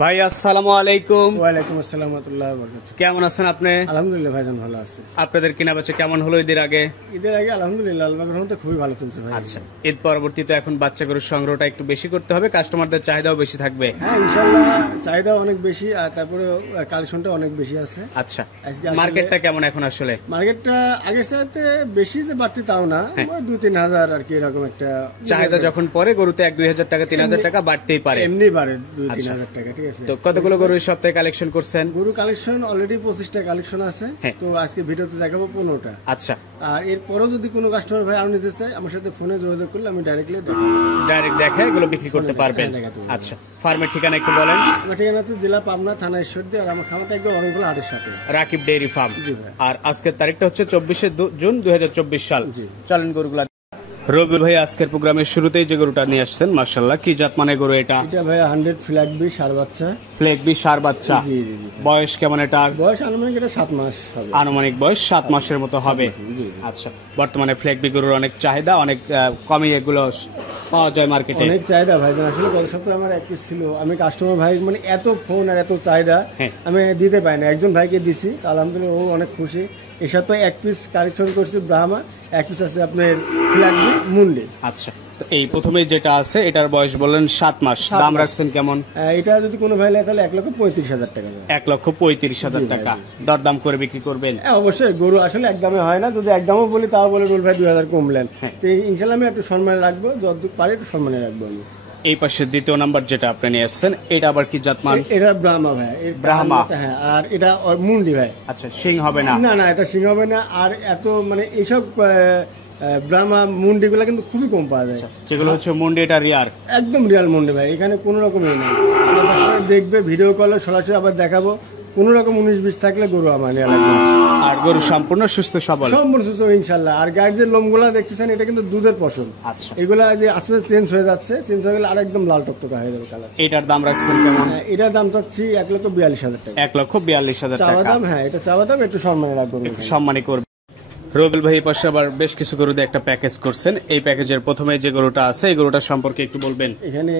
ভাই আসসালামু আলাইকুম। ওয়ালাইকুম আসসালাম ওয়া রাহমাতুল্লাহি ওয়া বারাকাতুহু। কেমন আছেন আপনি? আলহামদুলিল্লাহ ভাইজান ভালো আছে। আপনাদের কিনা বেচা কেমন হলো ঈদের আগে? ঈদের আগে আলহামদুলিল্লাহ আল্লাহর রহমতে খুবই ভালো চলছে ভাই। আচ্ছা, ঈদ পরবর্তীতে এখন বাচ্চা গরুর সংগ্রহটা একটু বেশি করতে হবে, কাস্টমারদের চাহিদাও বেশি থাকবে। হ্যাঁ ইনশাআল্লাহ চাহিদা অনেক বেশি আর তারপরে কালেকশনটা অনেক বেশি আছে। আচ্ছা, মার্কেটটা কেমন এখন আসলে? মার্কেটটা আগের চাইতে বেশি যে বাড়তি তাও না, 2-3 হাজার আর কি এরকম একটা চাহিদা যখন পরে গরুতে 1-2 হাজার টাকা 3 হাজার টাকা বাড়তেই পারে, এমনি বাড়ে 2-3 হাজার টাকা। ঠিক আছে, তো কতগুলো গরু এই সপ্তাহে কালেকশন করছেন? গরু কালেকশন অলরেডি 25টা কালেকশন আছে। তো আজকে ভিডিওতে দেখাবো 15টা। আচ্ছা, আর এরপরও যদি কোনো কাস্টমার ভাই আরো নিতে চায় আমার সাথে ফোনে যোগাযোগ করলে আমি ডাইরেক্ট দেখে এগুলো বিক্রি করতে পারবেন। আচ্ছা, ফার্মের ঠিকানা একটু বলেন। আমার ঠিকানা হচ্ছে জেলা পাবনা, থানা ঈশ্বরদী, আর আমার খামারটা একদম অরণখোলা হাটের সাথে, রাকিব ডেইরি ফার্ম। জি ভাই। আর আজকের তারিখটা হচ্ছে 24শে জুন 2024 সাল। চলেন গরুগুলা। রবি ভাই আজকের প্রোগ্রামের শুরুতেই যে গরুটা নিয়ে আসছেন, মাশাআল্লাহ, কি জাত মানে গরু এটা? এটা ভাই 100 ফ্ল্যাগ বি সার বাচ্চা। ফ্ল্যাগ বি সার বাচ্চা। জি জি জি। বয়স কেমন এটা? বয়স আনুমানিক এটা 7 মাস হবে। আনুমানিক বয়স 7 মাসের মতো হবে। জি। আচ্ছা, বর্তমানে ফ্ল্যাগ বি গরুর অনেক চাহিদা, অনেক কমই এগুলো পাওয়া যায় মার্কেটে। অনেক চাহিদা ভাই, আসলে গত সপ্তাহে আমার এক পিস ছিল, আমি কাস্টমার ভাই মানে এত ফোন আর এত চাহিদা আমি দিতে পারি না, একজন ভাইকে দিছি, আলহামদুলিল্লাহ ও অনেক খুশি। এই সপ্তাহে এক পিস কালেকশন করছি ব্রাহ্মা, এক পিস আছে আপনার ফ্ল্যাগ বি মুন্ডি। আচ্ছা, তো এই প্রথমে যেটা আছে এটার বয়স বললেন 7 মাস, দাম রাখছেন কেমন? এটা যদি কোনো ভাই নেয় তাহলে 1,35,000 টাকা। 1,35,000 টাকা দরদাম করে বিক্রি করবেন? অবশ্যই, গরু আসলে একদমে হয় না, যদি একদমও বলি তাও বলে রোল ভাই 2,000 কমলেন। তো ইনশাল্লাহ আমি একটু সম্মানে রাখবো, যতটুকু পারি একটু সম্মানে রাখবো আমি। এই পাশে দ্বিতীয় নাম্বার যেটা আপনি নিয়ে আসছেন, এটা আবার কি জাতমান? এটা ব্রাহ্মা ভাই। ব্রাহ্মা, হ্যাঁ। আর এটা মুন্ডি ভাই। আচ্ছা, সিং হবে না? না না, এটা সিং হবে না। আর এত মানে এইসব ব্রাহ্মা মুন্ডি গুলা কিন্তু খুবই কম পাওয়া যায়। যেগুলো হচ্ছে মুন্ডি, এটা রিয়ার, একদম রিয়াল মুন্ডি ভাই, এখানে কোনো রকমই নেই। দেখবে ভিডিও কলে সরাসরি আবার দেখাবো, কোন রকম 19-20 থাকলে গরু আমার নেওয়া লাগবে। আর গরু সম্পূর্ণ সুস্থ সবল? সম্পূর্ণ সুস্থ ইনশাল্লাহ। আর গায়ের যে লোমগুলা দেখতেছেন এটা কিন্তু দুধের পশম। আচ্ছা, এগুলা যে আস্তে আস্তে চেঞ্জ হয়ে যাচ্ছে, চেঞ্জ হয়ে গেলে আর একদম লাল টকটকা হয়ে যাবে কালার। এটার দাম রাখছেন কেমন? এটার দাম চাচ্ছি 1,42,000 টাকা। 1,42,000 টাকা চাওয়া দাম। হ্যাঁ, এটা চাওয়া দাম, একটু সম্মানে রাখবো, একটু সম্মানই করবে। রবিল ভাই পাশে আবার বেশ কিছু গরু দিয়ে একটা প্যাকেজ করছেন। এই প্যাকেজের প্রথমে যে গরুটা আছে এই গরুটার সম্পর্কে একটু বলবেন। এখানে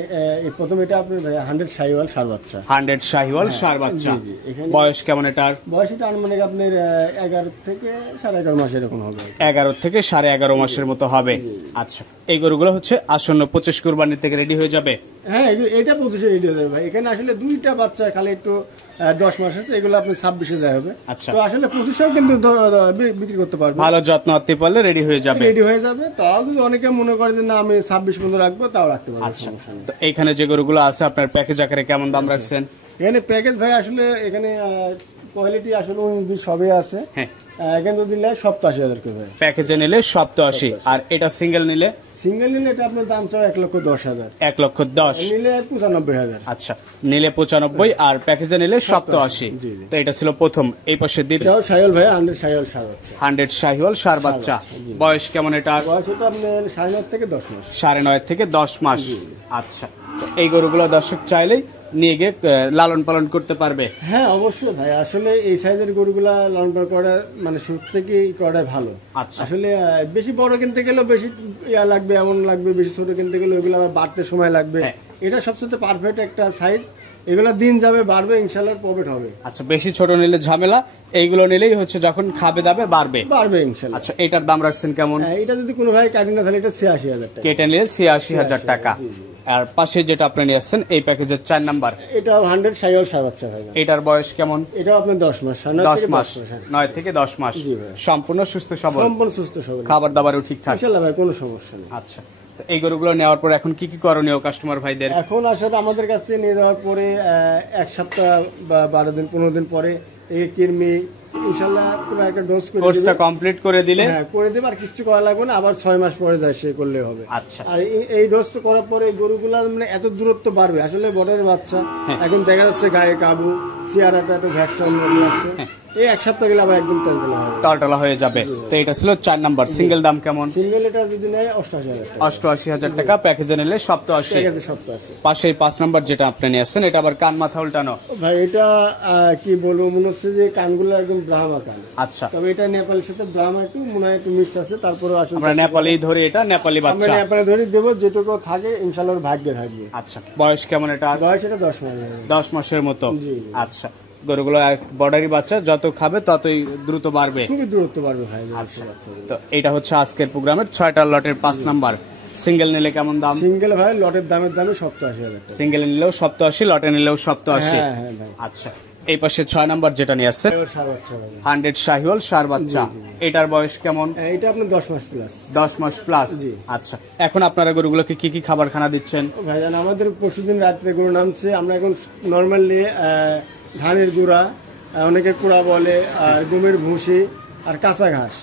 প্রথম এটা আপনার 100 শাহিওয়াল সার বাচ্চা। 100 শাহিওয়াল সার বাচ্চা। বয়স কেমন এটার? বয়স এটা আনুমানিক আপনার 11 থেকে 11.5 মাস এরকম হবে। 11 থেকে 11.5 মাসের মতো হবে। আচ্ছা, এই গরুগুলো হচ্ছে আসন্ন 25 কুরবানি থেকে রেডি হয়ে যাবে? হ্যাঁ, এটা 25-এ রেডি হয়ে যাবে ভাই। এখানে আসলে দুইটা বাচ্চা খালি একটু 10 মাস আছে, এগুলো আপনি 26-এ যায় হবে। আচ্ছা, তো আসলে 25-এও কিন্তু বিক্রি করতে পারবে, ভালো যত্ন আত্তি পারলে রেডি হয়ে যাবে। রেডি হয়ে যাবে। তাও যদি অনেকে মনে করে যে না আমি 26 পর্যন্ত রাখবো, তাও রাখতে পারবো। আচ্ছা, তো এইখানে যে গরুগুলো আছে আপনার প্যাকেজ আকারে কেমন দাম রাখছেন? এখানে প্যাকেজ ভাই আসলে এখানে কোয়ালিটি আসলে 19-20 সবই আছে। এখানে যদি নেয় 87,000 করে ভাই। প্যাকেজে নিলে 87, আর এটা সিঙ্গেল নিলে? সিঙ্গেল নিলে এটা আপনার দাম চাও 1,10,000। 1,10,000 নিলে 95,000। আচ্ছা, নিলে 95 আর প্যাকেজে নিলে 87। তো এটা ছিল প্রথম। এই পাশে দ্বিতীয় শাহিওয়াল ভাই 100 শাহিওয়াল সার বাচ্চা। 100 শাহিওয়াল সার বাচ্চা। বয়স কেমন এটা? বয়স এটা আপনার 9.5 থেকে 10 মাস। 9.5 থেকে 10 মাস। আচ্ছা, তো এই গরুগুলো দর্শক চাইলেই নিয়ে গিয়ে লালন পালন করতে পারবে? হ্যাঁ অবশ্যই ভাই, আসলে এই সাইজের গরুগুলা লালন পালন করা মানে শুরু থেকে করা ভালো। আচ্ছা, আসলে বেশি বড় কিনতে গেলেও বেশি ইয়া লাগবে, এমন লাগবে, বেশি ছোট কিনতে গেলে ওইগুলো আবার বাড়তে সময় লাগবে। এটা সবচেয়ে পারফেক্ট একটা সাইজ, এগুলা দিন যাবে বাড়বে, ইনশাআল্লাহ প্রফিট হবে। আচ্ছা, বেশি ছোট নিলে ঝামেলা, এইগুলো নিলেই হচ্ছে যখন খাবে দাবে বাড়বে ইনশাআল্লাহ। আচ্ছা, এটার দাম রাখছেন কেমন? এটা যদি কোনো ভাই কাটি না তাহলে এটা 86,000 টাকা। কেটে নিলে 86,000 টাকা। আর পাশে যেটা আপনি নিয়ে আসছেন এই প্যাকেজের 4 নাম্বার, এটা 100 শাহিওয়াল সার বাচ্চা ভাই। এটার বয়স কেমন? এটা আপনার 10 মাস। 10 মাস, 9 থেকে 10 মাস। সম্পূর্ণ সুস্থ সবল? সম্পূর্ণ সুস্থ সবল, খাবার দাবারও ঠিকঠাক? ইনশাআল্লাহ ভাই, কোনো সমস্যা নেই। আচ্ছা, তো এই গরুগুলো নেওয়ার পর এখন কি কি করণীয় কাস্টমার ভাইদের? এখন আসলে আমাদের কাছে নিয়ে যাওয়ার পরে 1 সপ্তাহ বা 12 দিন 15 দিন পরে এই কৃমি ইনশাআল্লাহ পুরো একটা ডোজ করে কোর্সটা কমপ্লিট করে দিলে? হ্যাঁ, করে দেব, আর কিছু করা লাগবে না, আবার 6 মাস পরে যায় সে করলে হবে। আচ্ছা, আর এই ডোজটা করার পরে গরুগুলা মানে এত দূরত্ব বাড়বে, আসলে বর্ডারের বাচ্চা এখন দেখা যাচ্ছে গায়ে কাবু, চেহারাটা একটু ভ্যাকসিন আছে। এই এক সপ্তাহ গেলে আবার একদম টলটলা হয়ে যাবে। তো এটা ছিল 4 নাম্বার। সিঙ্গেল দাম কেমন? সিঙ্গেল এটা যদি নেয় 88,000 টাকা। 88,000 টাকা, প্যাকেজে নিলে 87। পাশে 5 নাম্বার যেটা আপনি নিয়ে আসছেন, এটা আবার কান মাথা উল্টানো। ভাই এটা কি বলবো, মনে হচ্ছে যে কানগুলো একদম ব্রাহ্মা কান। আচ্ছা, তবে এটা নেপালের সাথে ব্রাহ্মা একটু মনে হয় একটু মিক্স আছে। তারপরে আসলে আমরা নেপালি ধরি, এটা নেপালি বাচ্চা। আমরা নেপালে ধরে দেবো, যেটুকু থাকে ইনশাআল্লাহ ভাগ্যে থাকবে। আচ্ছা, বয়স কেমন এটা? বয়স এটা 10 মাস। 10 মাসের মতো। আচ্ছা, গরুগুলো বর্ডারি বাচ্চা, যত খাবে ততই দ্রুত বাড়বে। খুবই দ্রুত বাড়বে ভাই। আচ্ছা, তো এটা হচ্ছে আজকের প্রোগ্রামের 6টা লটের 5 নাম্বার। সিঙ্গেল নিলে কেমন দাম? সিঙ্গেল ভাই লটের দামের 87,000 টাকা। সিঙ্গেল নিলেও 87, লটে নিলেও 87। হ্যাঁ ভাই। আচ্ছা, এই পাশে 6 নাম্বার যেটা নিয়ে আসছে 100 শাহিওয়াল সার বাচ্চা, এটার বয়স কেমন? এটা আপনার 10 মাস প্লাস। 10 মাস প্লাস। আচ্ছা, এখন আপনারা গরুগুলোকে কি কি খাবার খানা দিচ্ছেন? ভাইজান আমাদের পরশুদিন রাত্রে গরু নামছে, আমরা এখন নরমালি ধানের গুঁড়া, অনেকে কুড়া বলে, আর গমের ভুসি আর কাঁচা ঘাস,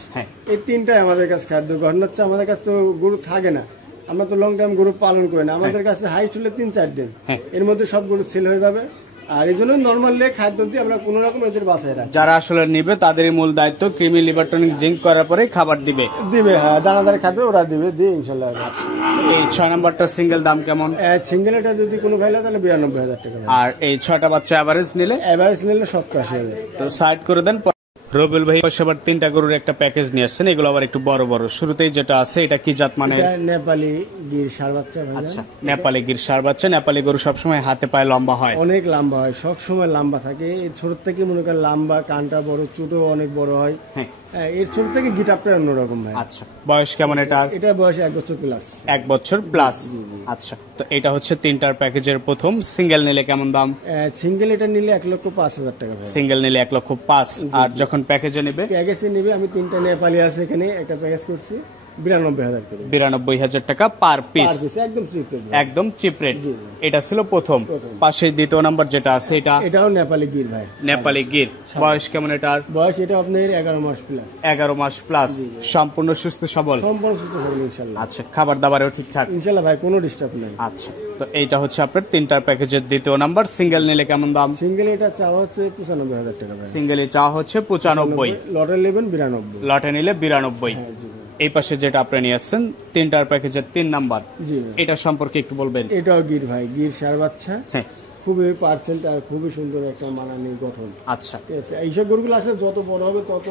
এই তিনটাই আমাদের কাছে খাদ্য। ঘটনা হচ্ছে আমাদের কাছে তো গরু থাকে না, আমরা তো লং টাইম গরু পালন করি না। আমাদের কাছে হাইস্ট হলে 3-4 দিন, এর মধ্যে সব গরু সেল হয়ে যাবে। আর এই জন্য নর্মালি খাদ্য দিয়ে আমরা কোন রকম এদের বাঁচাই রাখি। যারা আসলে নিবে তাদেরই মূল দায়িত্ব ক্রিমি লিভার টনিক জিঙ্ক করার পরে খাবার দিবে। হ্যাঁ, দানাদার খাদ্য ওরা দিয়ে ইনশাল্লাহ। এই 6 নাম্বারটা সিঙ্গেল দাম কেমন? সিঙ্গেল এটা যদি কোনো ভাই লাগে তাহলে 92,000 টাকা। আর এই 6টা বাচ্চা এভারেজ নিলে 87,000। তো সাইড করে দেন। রবিউল ভাই আবার 3টা গরুর একটা প্যাকেজ নিয়ে আসছেন, এগুলো আবার একটু বড় বড়। শুরুতেই যেটা আছে এটা কি জাত মানে? নেপালি গির ষাঁড় বাচ্চা। আচ্ছা, নেপালি গির ষাঁড় বাচ্চা। নেপালি গরু সবসময় হাতে পায়ে লম্বা হয়, অনেক লম্বা হয়, সবসময় লম্বা থাকে। ছোট থেকে মনে করেন লম্বা, কানটা বড়, চুটও অনেক বড় হয়। এর ছোট থেকে গিটারটা অন্যরকম ভাই। আচ্ছা, বয়স কেমন এটা? এটা বয়স 1 বছর প্লাস। 1 বছর প্লাস। আচ্ছা, তো এটা হচ্ছে 3টার প্যাকেজের প্রথম। সিঙ্গেল নিলে কেমন দাম? সিঙ্গেল এটা নিলে 1,05,000 টাকা। সিঙ্গেল নিলে 1,05,000। আর যখন প্যাকেজে নেবে? প্যাকেজে নেবে আমি 3টা নেপালি আছে এখানে, একটা প্যাকেজ করছি 92,000 করে। 92,000 টাকা পার পিস, একদম চিপ রেট। একদম চিপ রেট। এটা ছিল প্রথম। পাশে 2 নাম্বার যেটা আছে এটাও নেপালি গির ভাই। নেপালি গির। বয়স কেমন এটার? বয়স এটা আপনার 11 মাস প্লাস। 11 মাস প্লাস। সম্পূর্ণ সুস্থ সবল? সম্পূর্ণ সুস্থ সবল ইনশাআল্লাহ। আচ্ছা, খাবার দাবারেও ঠিকঠাক ইনশাআল্লাহ ভাই, কোনো ডিস্টার্ব নাই। আচ্ছা, তো এইটা হচ্ছে আপনার 3টার প্যাকেজের 2 নাম্বার। সিঙ্গেল নিলে কেমন দাম? সিঙ্গেল এটা চাওয়া হচ্ছে 95,000 টাকা ভাই। সিঙ্গেলে চাওয়া হচ্ছে 95। লটে নেবেন 92। লটে নিলে 92। এই পাশে যেটা আপনি নিয়ে আসছেন 3টার প্যাকেজের 3 নাম্বার, এটা সম্পর্কে একটু বলবেন। এটাও গির ভাই, গির ষাঁড় বাচ্চা। খুবই পার্সেন্ট আর খুবই সুন্দর একটা মানানি গঠন। আচ্ছা, এইসব গরুগুলো আসলে যত বড় হবে তত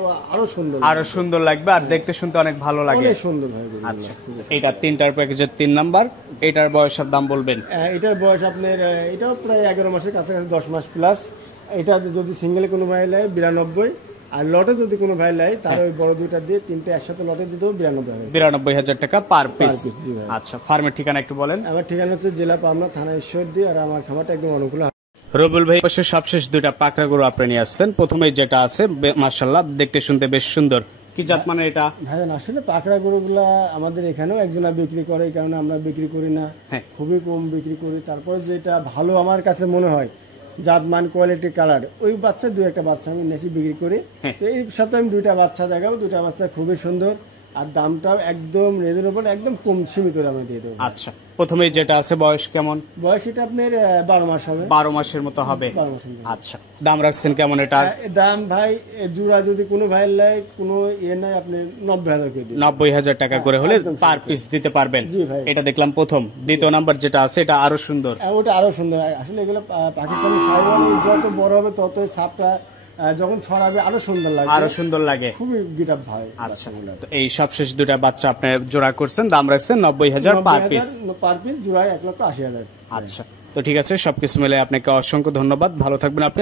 আরো সুন্দর লাগবে, আর দেখতে শুনতে অনেক ভালো লাগে। অনেক সুন্দর ভাই। আচ্ছা, এটা 3টার প্যাকেজের 3 নাম্বার। এটার বয়সের দাম বলবেন? এটার বয়স আপনার এটাও প্রায় 11 মাসের কাছাকাছি, 10 মাস প্লাস। এটা যদি সিঙ্গেলে কোনো ভাই নেয় 92, আর লটে যদি কোনো ভাই নেয় তার ওই বড় দুইটা দিয়ে 3টে একসাথে লটে দিতে হবে 92,000 টাকা পার পিস। আচ্ছা, ফার্মের ঠিকানা একটু বলেন। আমার ঠিকানা হচ্ছে জেলা পাবনা, থানা ঈশ্বরদী, আর আমার খামারটা একদম অনুকূল। রবিউল ভাই পাশে সবশেষ 2টা পাকড়া গরু আপনি নিয়ে আসছেন। প্রথমেই যেটা আছে মাশাআল্লাহ দেখতে শুনতে বেশ সুন্দর, কি জাত মানে এটা? ভাই আসলে পাকড়া গরুগুলা আমাদের এখানেও একজনা বিক্রি করে, এই কারণে আমরা বিক্রি করি না, খুবই কম বিক্রি করি। তারপরে যেটা ভালো আমার কাছে মনে হয়, জাত মান, কোয়ালিটি, কালার, ওই বাচ্চা 2-1টা বাচ্চা আমি নেছি বিক্রি করি। তো এই সপ্তাহে আমি 2টা বাচ্চা দেখাবো। 2টা বাচ্চা খুবই সুন্দর, আর দামটাও একদম রিজনেবল, একদম কম সীমিত দামে দিয়ে দেবো। আচ্ছা, প্রথমেই যেটা আছে বয়স কেমন? বয়স এটা আপনার 12 মাস হবে। 12 মাসের মতো হবে। 12 মাস। আচ্ছা, দাম রাখছেন কেমন এটা? দাম ভাই জোড়া যদি কোনো ভাই নেয়, কোনো নাই, আপনি 90,000 করে দিন। 90,000 টাকা করে হলে পার পিস দিতে পারবেন। এটা দেখলাম প্রথম। 2 নাম্বার যেটা আছে এটা আরো সুন্দর। ওটা আরো সুন্দর। আসলে এগুলো পাকিস্তানি শাহিওয়াল, যত বড় হবে ততই ছাপটা যখন ছড়াবে আরো সুন্দর লাগে, খুবই গিটাপ ভাই। আচ্ছা, তো এই সবশেষ 2টা বাচ্চা আপনি জোড়া করছেন, দাম রাখছেন 90,000 পার পিস। জোড়ায় 1,80,000। আচ্ছা, তো ঠিক আছে, সবকিছু মিলে আপনাকে অসংখ্য ধন্যবাদ, ভালো থাকবেন আপনি।